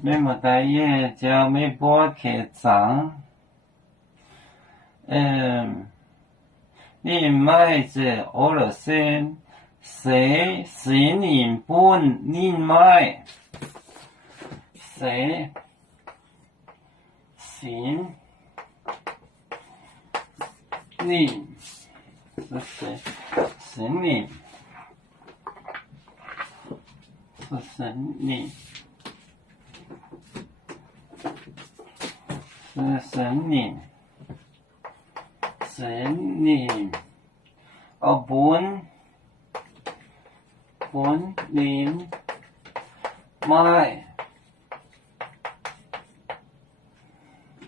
你莫大爷叫没拨开账。你买这俄罗斯，谁人本你买？谁人是谁？神灵是神灵。是神灵，神灵，本灵买，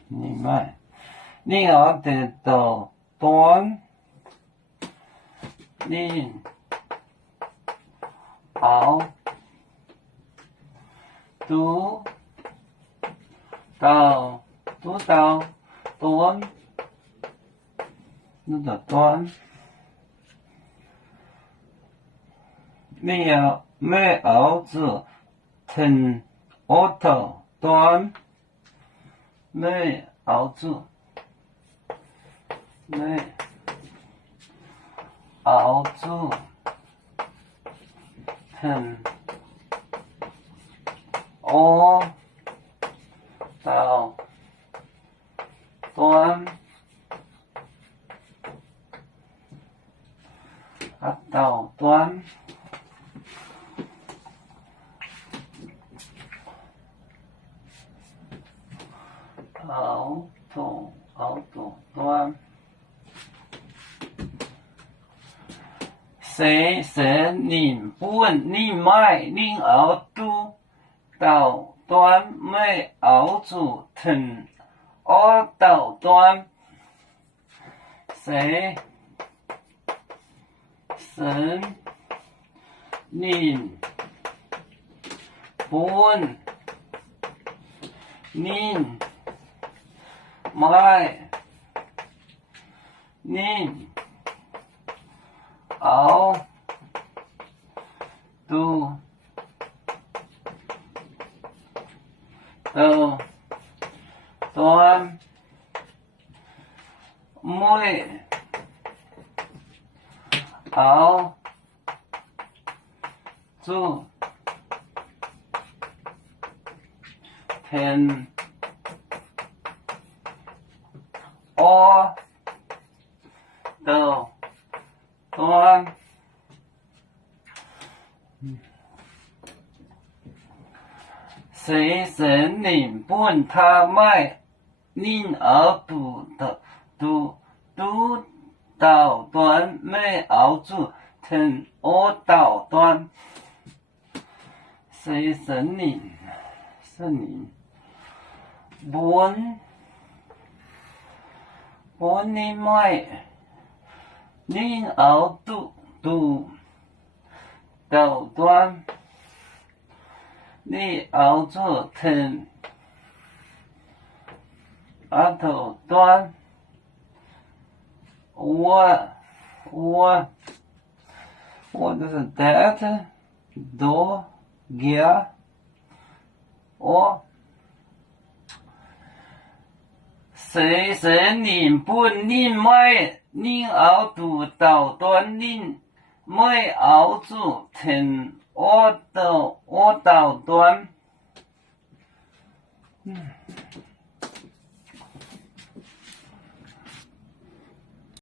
你买，你要得到端，你好，读到端，那个端，你要没熬子腾auto端，没熬子，没熬子腾哦到端。到端，auto端，谁人本你买你熬度到端没熬住腾到端，谁神灵本您买您熬度到端没熬住腾到端，谁神灵本他买您熬度到端没熬住腾到端，谁神灵本你买您熬度到端，你熬住腾到端，我就是 that 多呀，谁神灵本你买你熬度到端你没熬住腾到端。